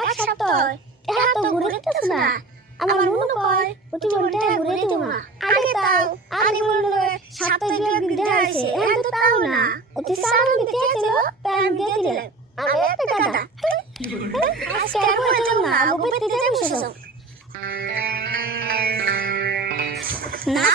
এক সপ্তাহ এটা তো ঘুরে দিতেছ না আমার মনে কয় অতি বলতে ঘুরে দিও না আগে তাও আগে বললে সপ্তাহে দুই একদিন দেয়া হয়েছে এখন তো তাও না অতি সারা দিতে ছিল প্যান দিয়ে দিলেন আমি একটা গাদা আজকে আর বলতে না আমি বেতে যাই বসে না